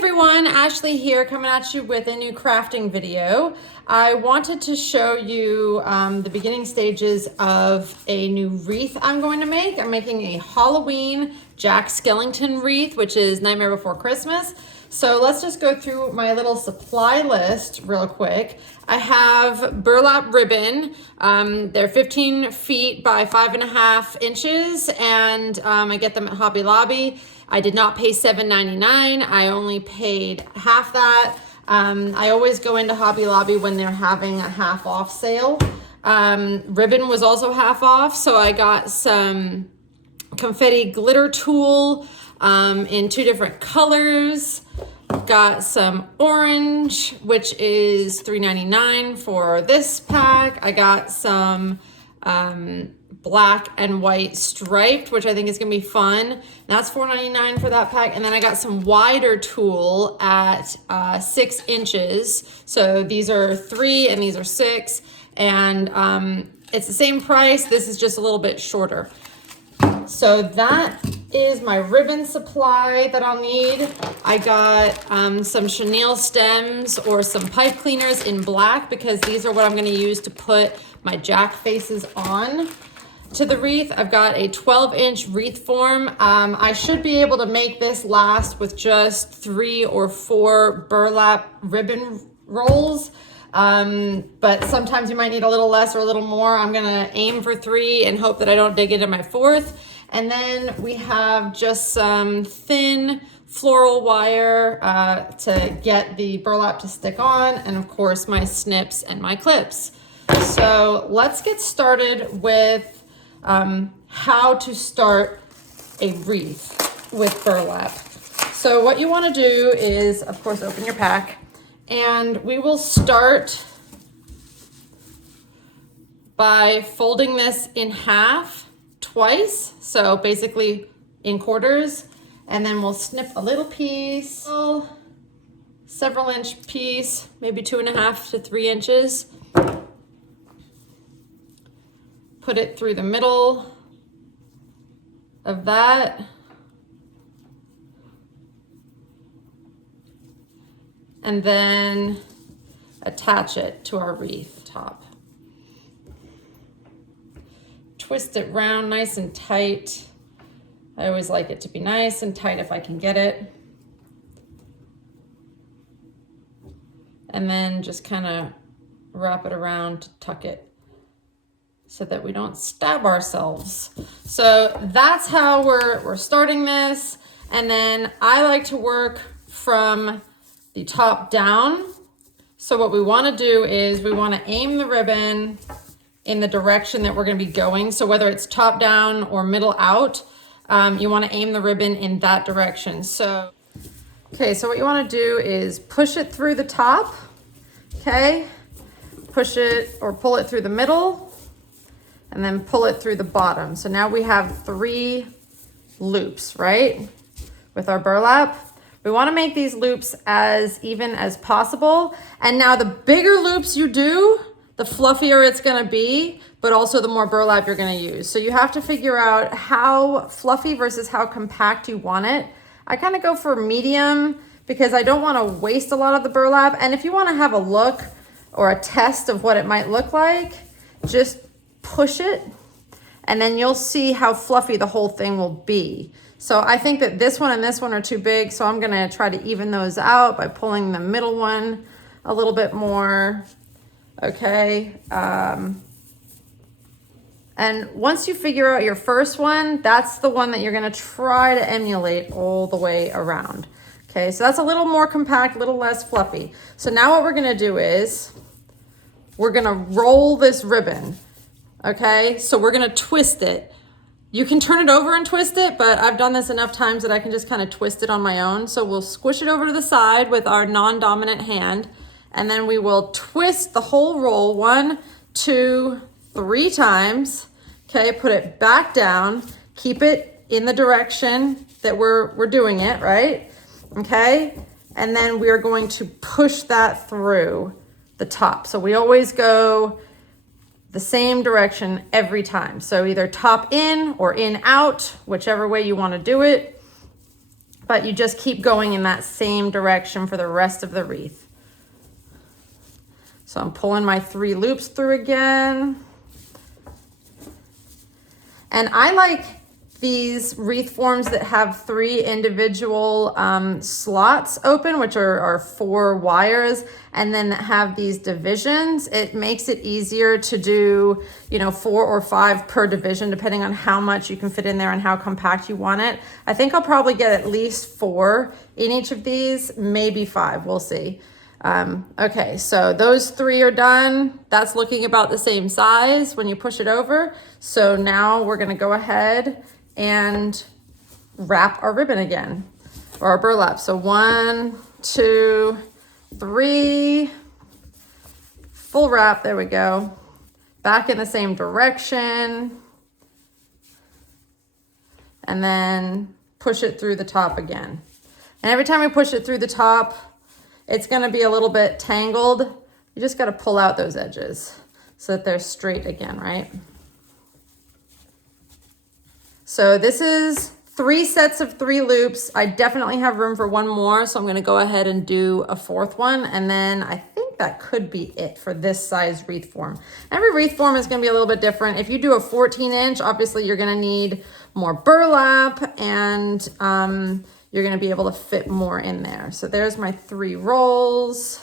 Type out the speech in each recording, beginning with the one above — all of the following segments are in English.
everyone, Ashley here coming at you with a new crafting video. I wanted to show you the beginning stages of a new wreath I'm going to make. I'm making a Halloween Jack Skellington wreath, which is Nightmare Before Christmas. So let's just go through my little supply list real quick. I have burlap ribbon. They're 15 feet by 5.5 inches, and I get them at Hobby Lobby. I did not pay $7.99. I only paid half that. I always go into Hobby Lobby when they're having a half off sale. Ribbon was also half off, so I got some confetti glitter tulle in 2 different colors. Got some orange, which is $3.99 for this pack. I got some black and white striped, which I think is gonna be fun. That's $4.99 for that pack. And then I got some wider tulle at 6 inches. So these are 3 and these are 6. And it's the same price. This is just a little bit shorter. So that is my ribbon supply that I'll need. I got some chenille stems or some pipe cleaners in black because these are what I'm gonna use to put my jack faces on to the wreath. I've got a 12-inch wreath form. I should be able to make this last with just 3 or 4 burlap ribbon rolls. But sometimes you might need a little less or a little more. I'm gonna aim for 3 and hope that I don't dig into my 4th. And then we have just some thin floral wire to get the burlap to stick on, and of course my snips and my clips. So let's get started with how to start a wreath with burlap. So what you want to do is, of course, open your pack, and we will start by folding this in half twice, so basically in quarters, and then we'll snip a little piece, several inch piece, maybe 2.5 to 3 inches. Put it through the middle of that. And then attach it to our wreath top. Twist it round nice and tight. I always like it to be nice and tight if I can get it. And then just kind of wrap it around to tuck it so that we don't stab ourselves. So that's how we're starting this. And then I like to work from the top down. So what we want to do is we want to aim the ribbon in the direction that we're going to be going. So whether it's top down or middle out, you want to aim the ribbon in that direction. So, okay, so what you want to do is push it through the top, okay? Push it or pull it through the middle, and then pull it through the bottom. So now we have 3 loops, right? With our burlap. We want to make these loops as even as possible. And now the bigger loops you do, the fluffier it's going to be, but also the more burlap you're going to use. So you have to figure out how fluffy versus how compact you want it. I kind of go for medium because I don't want to waste a lot of the burlap. And if you want to have a look or a test of what it might look like, just push it and then you'll see how fluffy the whole thing will be. So I think that this one and this one are too big, so I'm gonna try to even those out by pulling the middle one a little bit more. Okay, and once you figure out your first one, that's the one that you're gonna try to emulate all the way around. Okay, so that's a little more compact, a little less fluffy. So now what we're gonna do is we're gonna roll this ribbon. Okay, so we're gonna twist it. You can turn it over and twist it, but I've done this enough times that I can just kind of twist it on my own. So we'll squish it over to the side with our non-dominant hand, and then we will twist the whole roll 1, 2, 3 times. Okay, put it back down, keep it in the direction that we're doing it, right? Okay, and then we are going to push that through the top. So we always go the same direction every time. So either top in or in out, whichever way you want to do it. but you just keep going in that same direction for the rest of the wreath. So I'm pulling my 3 loops through again. And I like these wreath forms that have 3 individual slots open, which are 4 wires, and then that have these divisions. It makes it easier to do, you know, 4 or 5 per division, depending on how much you can fit in there and how compact you want it. I think I'll probably get at least 4 in each of these, maybe 5, we'll see. Okay, so those 3 are done. That's looking about the same size when you push it over. So now we're gonna go ahead and wrap our ribbon again, or our burlap. So 1, 2, 3, full wrap, there we go. Back in the same direction. And then push it through the top again. And every time we push it through the top, it's gonna be a little bit tangled. You just gotta pull out those edges so that they're straight again, right? So this is 3 sets of 3 loops. I definitely have room for 1 more, so I'm gonna go ahead and do a 4th one, and then I think that could be it for this size wreath form. Every wreath form is gonna be a little bit different. If you do a 14-inch, obviously you're gonna need more burlap, and you're gonna be able to fit more in there. So there's my 3 rolls,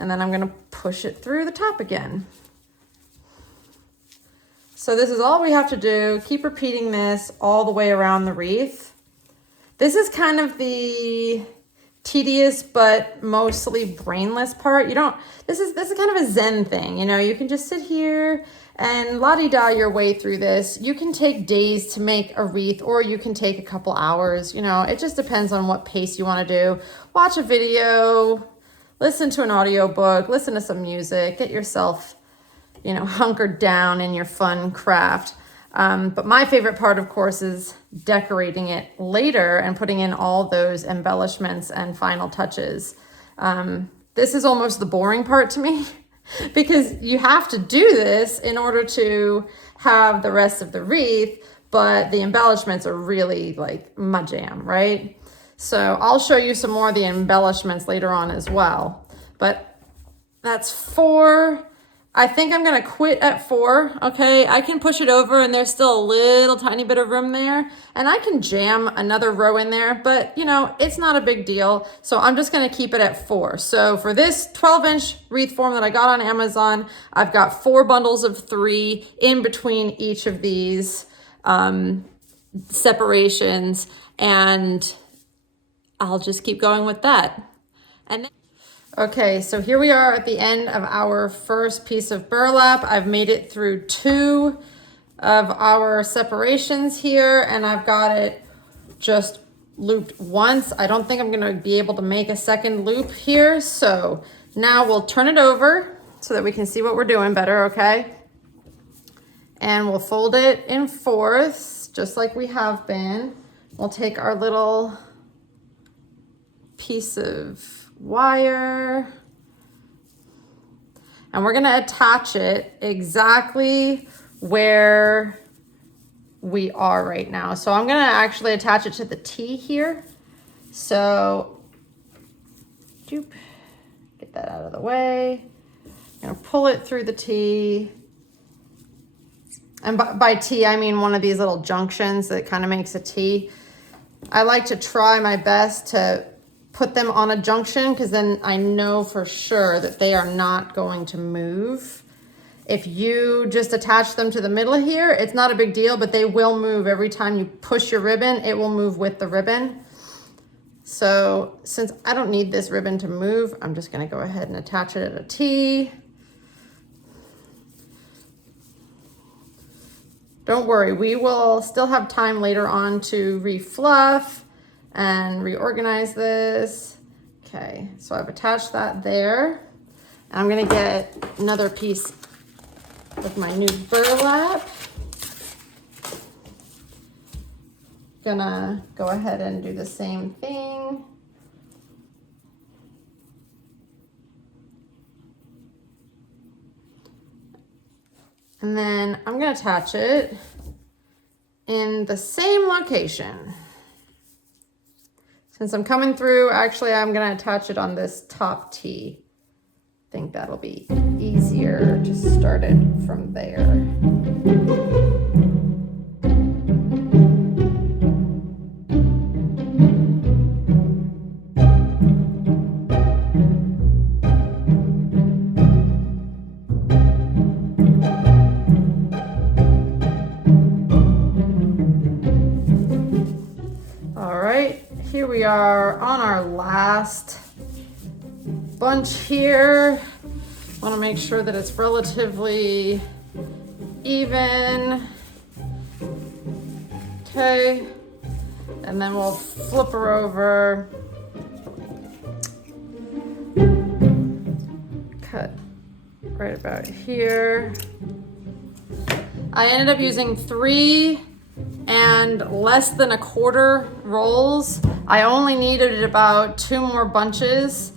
and then I'm gonna push it through the top again. So this is all we have to do. Keep repeating this all the way around the wreath. This is kind of the tedious but mostly brainless part. This is kind of a Zen thing, you know, you can just sit here and la-di-da your way through this. You can take days to make a wreath, or you can take a couple hours, you know, it just depends on what pace you want to do. Watch a video, listen to an audiobook, listen to some music, get yourself, you know, hunkered down in your fun craft. But my favorite part, of course, is decorating it later and putting in all those embellishments and final touches. This is almost the boring part to me because you have to do this in order to have the rest of the wreath, but the embellishments are really like my jam, right? So I'll show you some more of the embellishments later on as well. But that's 4. I think I'm gonna quit at 4, okay? I can push it over and there's still a little tiny bit of room there, and I can jam another row in there, but you know, it's not a big deal. So I'm just gonna keep it at 4. So for this 12-inch wreath form that I got on Amazon, I've got 4 bundles of 3 in between each of these separations, and I'll just keep going with that. And then okay, so here we are at the end of our first piece of burlap. I've made it through 2 of our separations here, and I've got it just looped once. I don't think I'm gonna be able to make a second loop here. So now we'll turn it over so that we can see what we're doing better, okay? And we'll fold it in 4ths, just like we have been. We'll take our little piece of wire, and we're gonna attach it exactly where we are right now. So I'm gonna actually attach it to the T here. So get that out of the way. I'm gonna pull it through the T. And by T, I mean one of these little junctions that kind of makes a T. I like to try my best to put them on a junction, because then I know for sure that they are not going to move. If you just attach them to the middle here, it's not a big deal, but they will move every time you push your ribbon. It will move with the ribbon. So since I don't need this ribbon to move, I'm just gonna go ahead and attach it at a T. Don't worry, we will still have time later on to refluff and reorganize this. Okay, so I've attached that there. I'm gonna get another piece of my new burlap. Gonna go ahead and do the same thing. And then I'm gonna attach it in the same location. Since I'm coming through, actually I'm gonna attach it on this top tee. I think that'll be easier to start it from there. All right, here we are on our last bunch here. Want to make sure that it's relatively even. Okay, and then we'll flip her over. Cut right about here. I ended up using 3 and less than 1/4 rolls. I only needed about 2 more bunches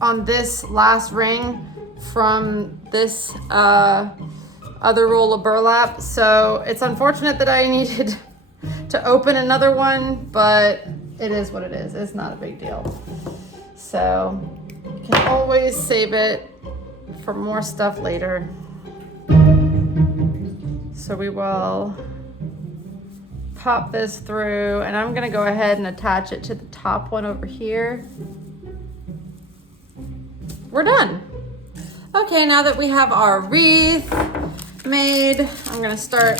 on this last ring from this other roll of burlap. So it's unfortunate that I needed to open another one, but it is what it is. It's not a big deal. So you can always save it for more stuff later. So we will pop this through, and I'm gonna go ahead and attach it to the top one over here. We're done. Okay, now that we have our wreath made, I'm gonna start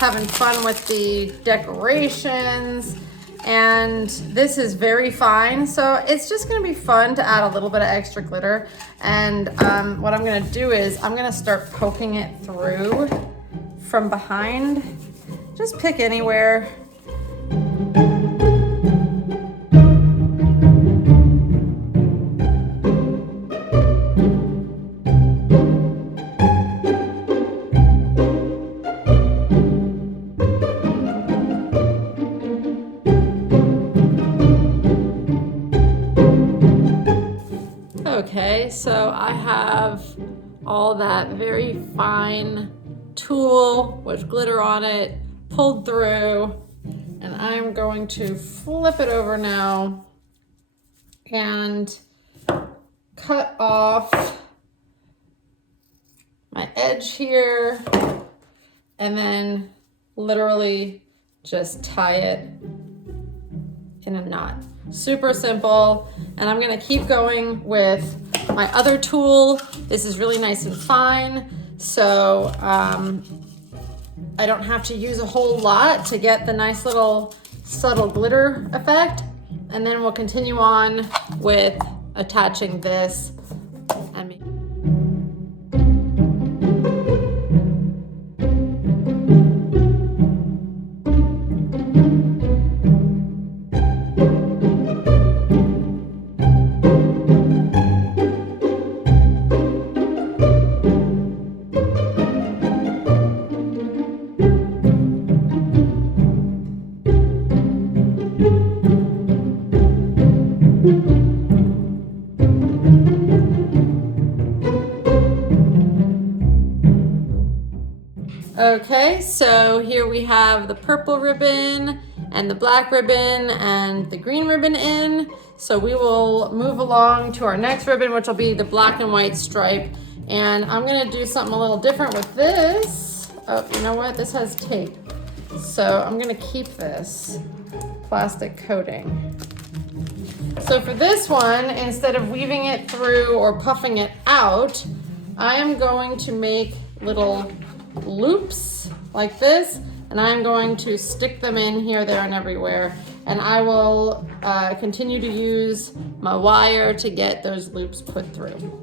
having fun with the decorations. And this is very fine, so it's just gonna be fun to add a little bit of extra glitter. And what I'm gonna do is I'm gonna start poking it through from behind. Just pick anywhere. Okay, so I have all that very fine tulle with glitter on it pulled through, and I'm going to flip it over now and cut off my edge here, and then literally just tie it in a knot. Super simple. And I'm gonna keep going with my other tool. This is really nice and fine, so I don't have to use a whole lot to get the nice little subtle glitter effect. And then we'll continue on with attaching this. Okay, so here we have the purple ribbon and the black ribbon and the green ribbon in. So we will move along to our next ribbon, which will be the black and white stripe. And I'm gonna do something a little different with this. Oh, you know what? This has tape. So I'm gonna keep this plastic coating. So for this one, instead of weaving it through or puffing it out, I am going to make little loops like this, and I'm going to stick them in here, there, and everywhere. And I will continue to use my wire to get those loops put through.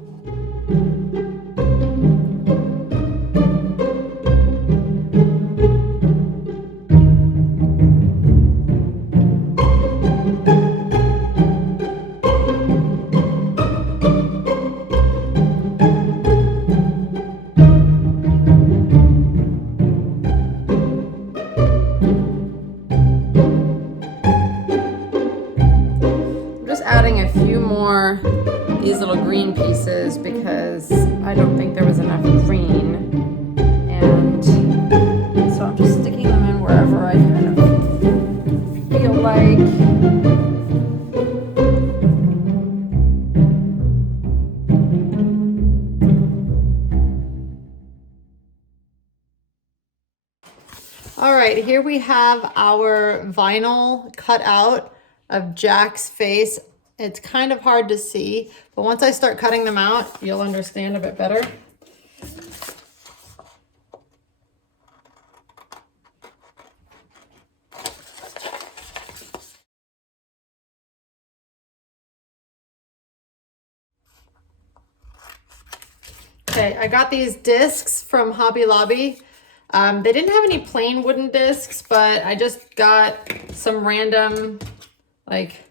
These little green pieces because I don't think there was enough green, and so I'm just sticking them in wherever I kind of feel like. here we have our vinyl cut out of Jack's face. It's kind of hard to see, but once I start cutting them out, you'll understand a bit better. Okay, I got these discs from Hobby Lobby. They didn't have any plain wooden discs, but I just got some random, like,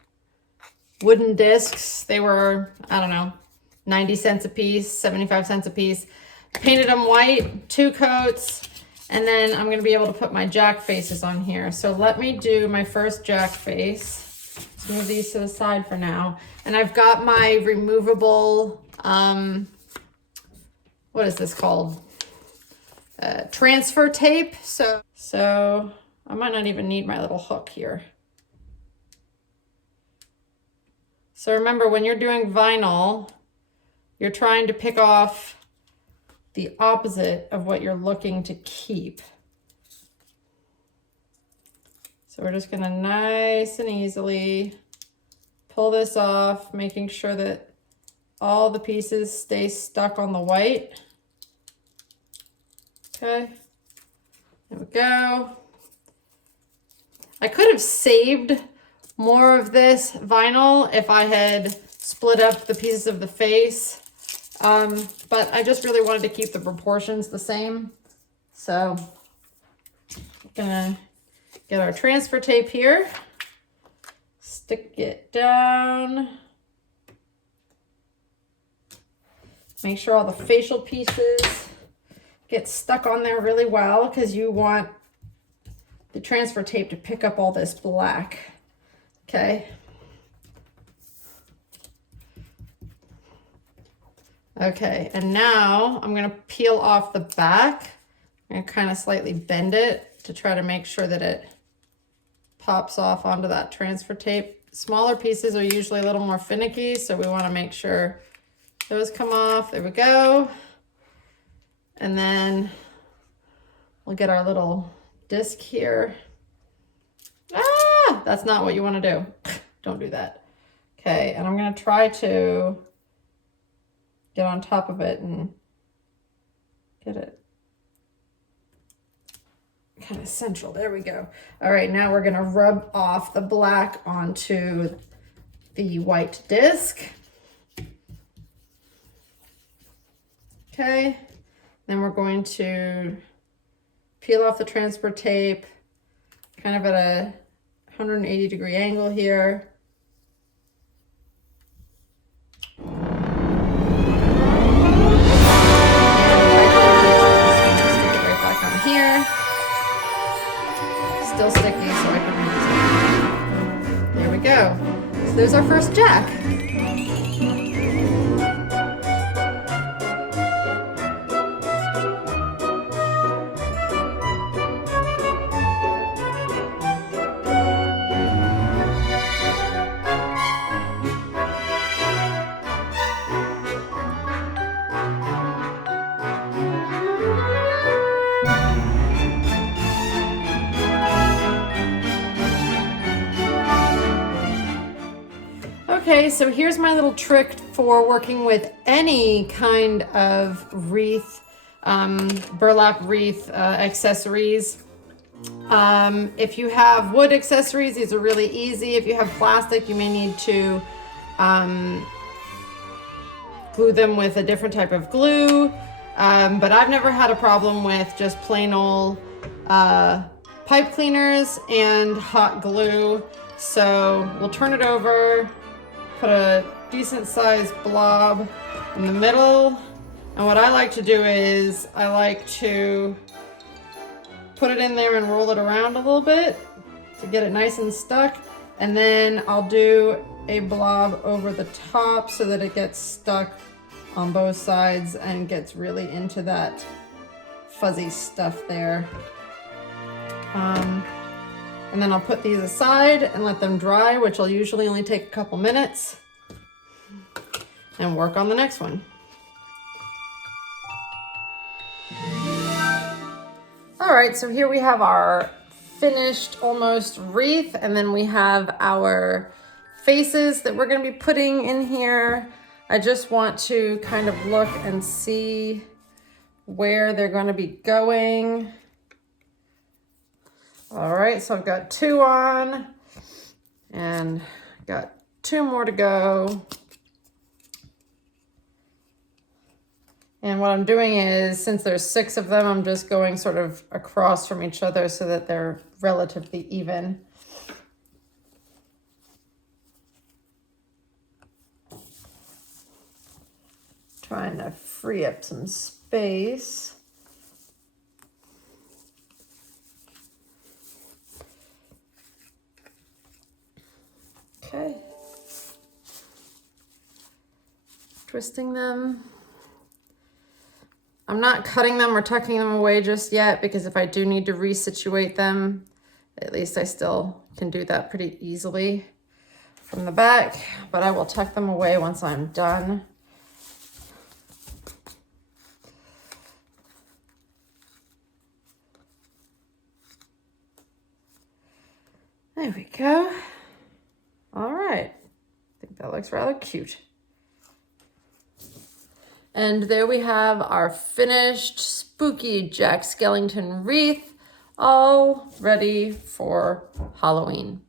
wooden discs. They were, I don't know, 90 cents a piece, 75 cents a piece. Painted them white, 2 coats, and then I'm gonna be able to put my Jack faces on here. So let me do my first Jack face. Let's move these to the side for now. And I've got my removable, what is this called? Transfer tape. So I might not even need my little hook here. So remember, when you're doing vinyl, you're trying to pick off the opposite of what you're looking to keep. So we're just gonna nice and easily pull this off, making sure that all the pieces stay stuck on the white. Okay, there we go. I could have saved more of this vinyl if I had split up the pieces of the face, but I just really wanted to keep the proportions the same. So I'm gonna get our transfer tape here, stick it down. Make sure all the facial pieces get stuck on there really well, because you want the transfer tape to pick up all this black. Okay. Okay, and now I'm gonna peel off the back and kind of slightly bend it to try to make sure that it pops off onto that transfer tape. Smaller pieces are usually a little more finicky, so we want to make sure those come off. There we go. And then we'll get our little disc here. Ah, that's not what you want to do. Don't do that. Okay, and I'm going to try to get on top of it and get it kind of central. There we go. All right, now we're going to rub off the black onto the white disc. Okay, then we're going to peel off the transfer tape, kind of at a 180-degree angle here. Stick it right back on here. Still sticky, so I can use it. There we go. So there's our first Jack. Okay, so here's my little trick for working with any kind of wreath, burlap wreath accessories. If you have wood accessories, these are really easy. If you have plastic, you may need to glue them with a different type of glue. But I've never had a problem with just plain old pipe cleaners and hot glue. So we'll turn it over, put a decent sized blob in the middle. And what I like to do is I like to put it in there and roll it around a little bit to get it nice and stuck. And then I'll do a blob over the top so that it gets stuck on both sides and gets really into that fuzzy stuff there. And then I'll put these aside and let them dry, which will usually only take a couple minutes, and work on the next one. All right, so here we have our finished almost wreath, and then we have our faces that we're going to be putting in here. I just want to kind of look and see where they're going to be going. All right, so I've got 2 on and got 2 more to go. And what I'm doing is, since there's 6 of them, I'm just going sort of across from each other so that they're relatively even. Trying to free up some space. Okay. Twisting them. I'm not cutting them or tucking them away just yet, because if I do need to resituate them, at least I still can do that pretty easily from the back, but I will tuck them away once I'm done. There we go. All right. I think that looks rather cute. And there we have our finished spooky Jack Skellington wreath, all ready for Halloween.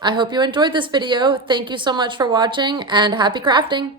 I hope you enjoyed this video. Thank you so much for watching, and happy crafting.